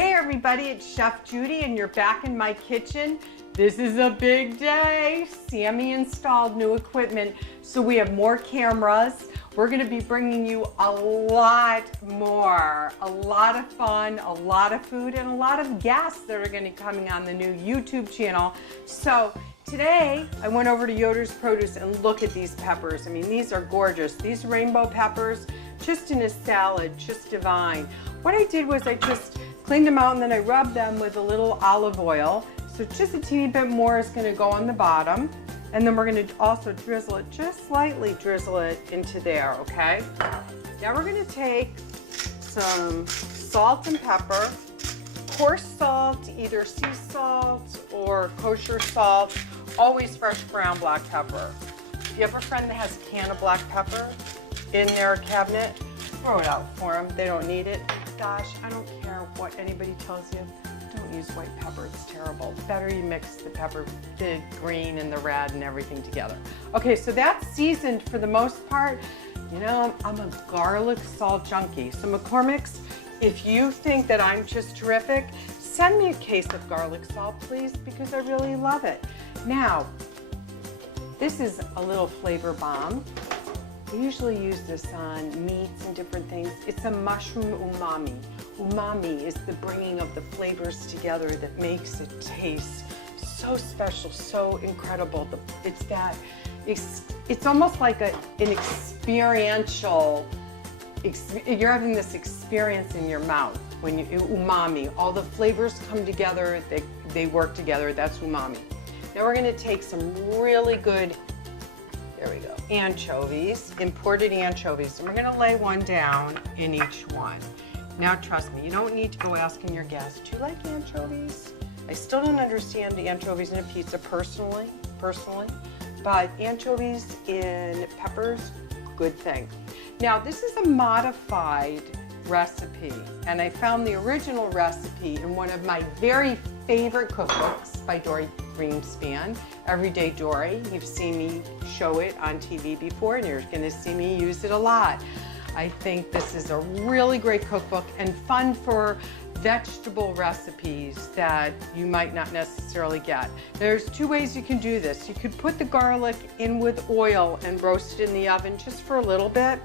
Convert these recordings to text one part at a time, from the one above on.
Hey everybody, it's Chef Judy and you're back in my kitchen. This is a big day. Sammy installed new equipment, so we have more cameras. We're gonna be bringing you a lot more. A lot of fun, a lot of food, and a lot of guests that are gonna be coming on the new YouTube channel. So today, I went over to Yoder's Produce and look at these peppers. I mean, these are gorgeous. These rainbow peppers, just in a salad, just divine. What I did was I just cleaned them out and then I rubbed them with a little olive oil. So just a teeny bit more is gonna go on the bottom. And then we're gonna also drizzle it, just slightly drizzle it into there, okay? Now we're gonna take some salt and pepper, coarse salt, either sea salt or kosher salt, always fresh ground black pepper. If you have a friend that has a can of black pepper in their cabinet, throw it out for them, they don't need it. Gosh, I don't care what anybody tells you. Don't use white pepper, it's terrible. Better you mix the pepper, the green and the red and everything together. Okay, so that's seasoned for the most part. You know, I'm a garlic salt junkie. So McCormick's, if you think that I'm just terrific, send me a case of garlic salt, please, because I really love it. Now, this is a little flavor bomb. We usually use this on meats and different things. It's a mushroom umami. Umami is the bringing of the flavors together that makes it taste so special, so incredible. It's almost like an experiential, you're having this experience in your mouth when you, umami. All the flavors come together, they work together, that's umami. Now we're gonna take some really good, there we go, anchovies, imported anchovies, and we're gonna lay one down in each one. Now trust me, you don't need to go asking your guests, do you like anchovies? I still don't understand anchovies in a pizza personally, but anchovies in peppers, good thing. Now this is a modified recipe, and I found the original recipe in one of my very favorite cookbooks by Dory Greenspan, Everyday Dory. You've seen me show it on TV before, and you're gonna see me use it a lot. I think this is a really great cookbook and fun for vegetable recipes that you might not necessarily get. There's two ways you can do this. You could put the garlic in with oil and roast it in the oven just for a little bit,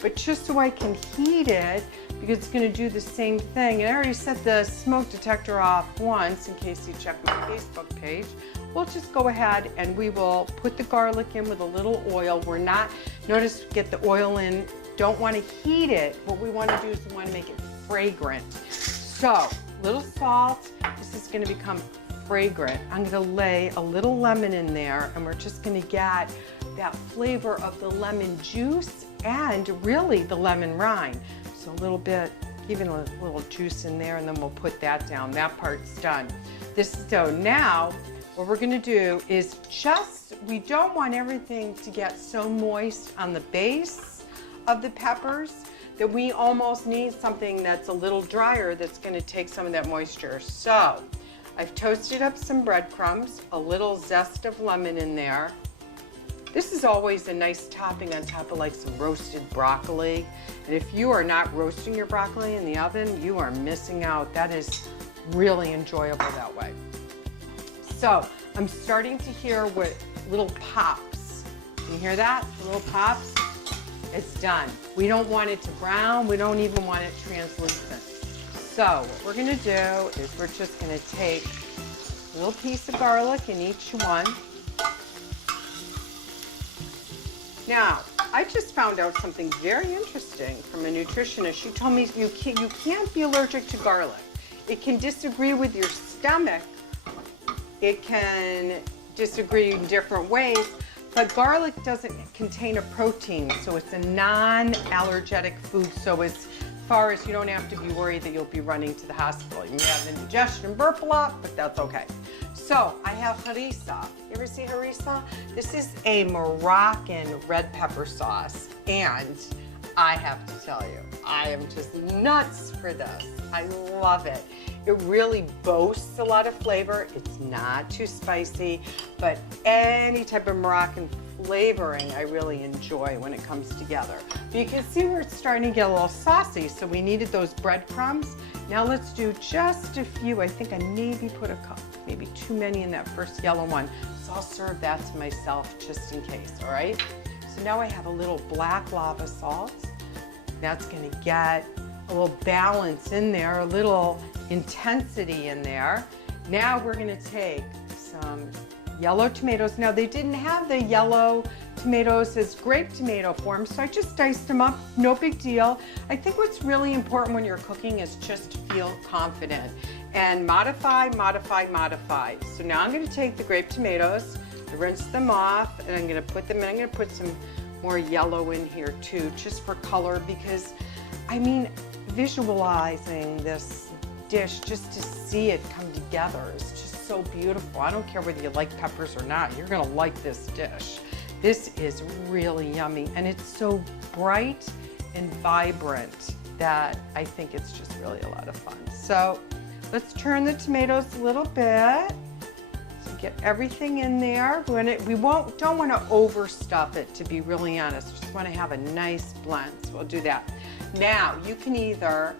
but just so I can heat it, because it's gonna do the same thing. And I already set the smoke detector off once in case you check my Facebook page. We'll just go ahead and we will put the garlic in with a little oil. We're not, notice get the oil in, don't wanna heat it. What we wanna do is we wanna make it fragrant. So, little salt, this is gonna become fragrant. I'm gonna lay a little lemon in there and we're just gonna get that flavor of the lemon juice and really the lemon rind. So a little bit, even a little juice in there, and then we'll put that down. That part's done. So now, what we're gonna do is we don't want everything to get so moist on the base of the peppers that we almost need something that's a little drier that's gonna take some of that moisture. So, I've toasted up some breadcrumbs, a little zest of lemon in there. This is always a nice topping on top of like some roasted broccoli. And if you are not roasting your broccoli in the oven, you are missing out. That is really enjoyable that way. So I'm starting to hear what little pops. Can you hear that? Little pops? It's done. We don't want it to brown. We don't even want it translucent. So what we're gonna do is we're just gonna take a little piece of garlic in each one. Now, I just found out something very interesting from a nutritionist. She told me you can't be allergic to garlic. It can disagree with your stomach. It can disagree in different ways, but garlic doesn't contain a protein, so it's a non-allergenic food. So as far as you don't have to be worried that you'll be running to the hospital. You may have indigestion, burp a lot, but that's okay. So I have harissa. You ever see harissa? This is a Moroccan red pepper sauce, and I have to tell you, I am just nuts for this. I love it. It really boasts a lot of flavor. It's not too spicy, but any type of Moroccan flavoring I really enjoy when it comes together. But you can see we're starting to get a little saucy, so we needed those breadcrumbs, Now let's do just a few. I think I maybe put a couple, maybe too many in that first yellow one. So I'll serve that to myself just in case, all right? So now I have a little black lava salt. That's gonna get a little balance in there, a little intensity in there. Now we're gonna take some yellow tomatoes. Now they didn't have the yellow tomatoes as grape tomato form, so I just diced them up, no big deal. I think what's really important when you're cooking is just to feel confident and modify, modify, modify. So now I'm gonna take the grape tomatoes, rinse them off, and I'm gonna put them in. I'm gonna put some more yellow in here too, just for color, because I mean, visualizing this dish just to see it come together is just so beautiful. I don't care whether you like peppers or not, you're gonna like this dish. This is really yummy, and it's so bright and vibrant that I think it's just really a lot of fun. So let's turn the tomatoes a little bit. So get everything in there. We don't want to overstuff it, to be really honest. Just want to have a nice blend, so we'll do that. Now, you can either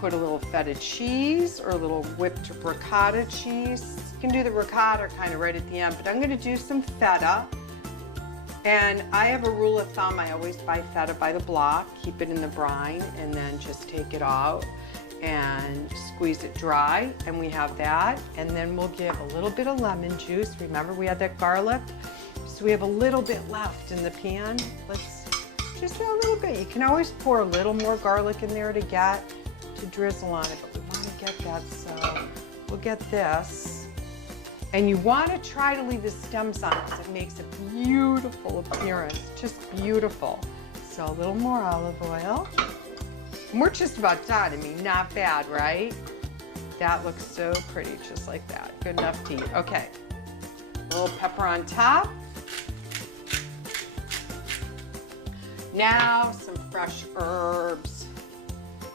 put a little feta cheese or a little whipped ricotta cheese. You can do the ricotta kind of right at the end, but I'm going to do some feta. And I have a rule of thumb, I always buy feta by the block, keep it in the brine, and then just take it out and squeeze it dry, and we have that. And then we'll give a little bit of lemon juice. Remember, we had that garlic? So we have a little bit left in the pan. Let's just a little bit. You can always pour a little more garlic in there to drizzle on it, but we want to get that, so we'll get this. And you want to try to leave the stems on because it makes a beautiful appearance, just beautiful. So a little more olive oil. And we're just about done. I mean, not bad, right? That looks so pretty, just like that. Good enough to eat. Okay, a little pepper on top. Now some fresh herbs.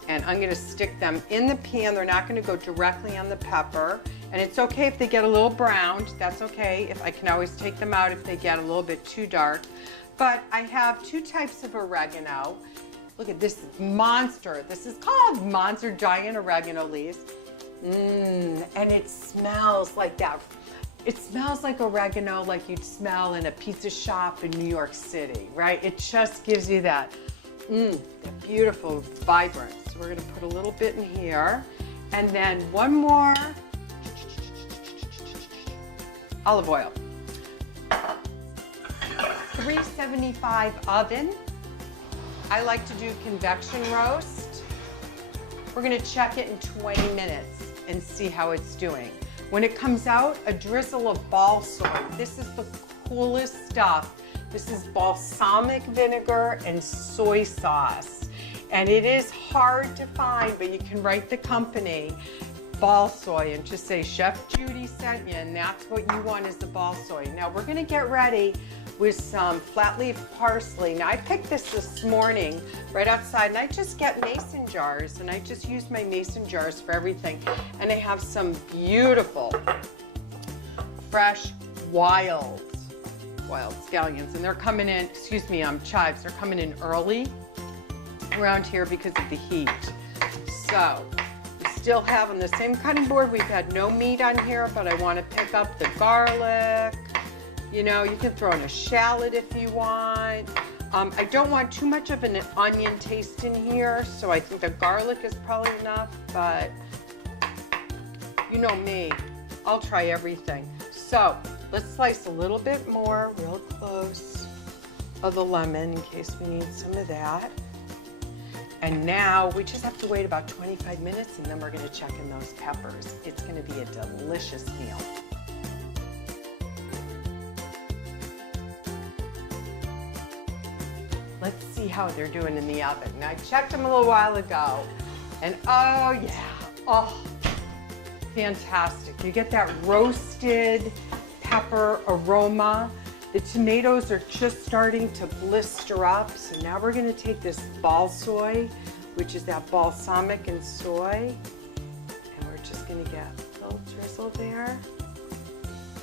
And I'm gonna stick them in the pan. They're not gonna go directly on the pepper. And it's okay if they get a little browned, that's okay. If I can always take them out if they get a little bit too dark. But I have two types of oregano. Look at this monster. This is called monster giant oregano leaves. And it smells like that. It smells like oregano like you'd smell in a pizza shop in New York City, right? It just gives you that, that beautiful vibrance. So we're gonna put a little bit in here. And then one more olive oil. 375 oven. I like to do convection roast. We're gonna check it in 20 minutes and see how it's doing. When it comes out, a drizzle of balsam. This is the coolest stuff. This is balsamic vinegar and soy sauce. And it is hard to find, but you can write the company, ball soy, and just say Chef Judi sent you, and that's what you want is the ball soy. Now we're gonna get ready with some flat leaf parsley. Now I picked this morning right outside, and I just get mason jars, and I just use my mason jars for everything. And I have some beautiful, fresh, wild scallions, and they're coming in, chives, they're coming in early around here because of the heat. So, still have on the same cutting board. We've had no meat on here, but I want to pick up the garlic. You know, you can throw in a shallot if you want. I don't want too much of an onion taste in here, so I think the garlic is probably enough, but you know me, I'll try everything. So let's slice a little bit more, real close, of the lemon in case we need some of that. And now we just have to wait about 25 minutes, and then we're gonna check in those peppers. It's gonna be a delicious meal. Let's see how they're doing in the oven. Now I checked them a little while ago, and oh yeah, oh, fantastic. You get that roasted pepper aroma. The tomatoes are just starting to blister up, so now we're gonna take this ball soy, which is that balsamic and soy, and we're just gonna get a little drizzle there.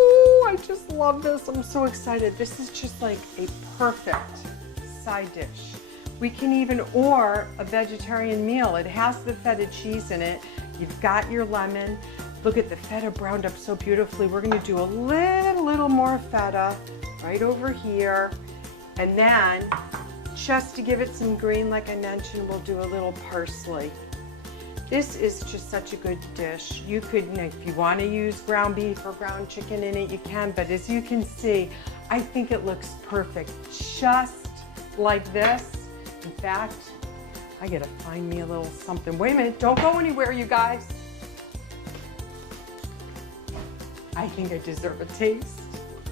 Ooh, I just love this. I'm so excited. This is just like a perfect side dish We can even, or a vegetarian meal. It has the feta cheese in it. You've got your lemon. Look at the feta browned up so beautifully. We're gonna do a little more feta right over here. And then, just to give it some green, like I mentioned, we'll do a little parsley. This is just such a good dish. You could, if you want to use ground beef or ground chicken in it, you can, but as you can see, I think it looks perfect, just like this. In fact, I gotta find me a little something. Wait a minute, don't go anywhere, you guys. I think I deserve a taste.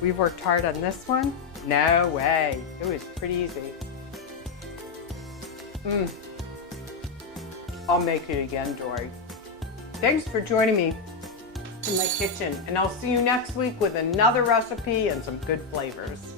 We've worked hard on this one. No way, it was pretty easy. I'll make it again, Dory. Thanks for joining me in my kitchen, and I'll see you next week with another recipe and some good flavors.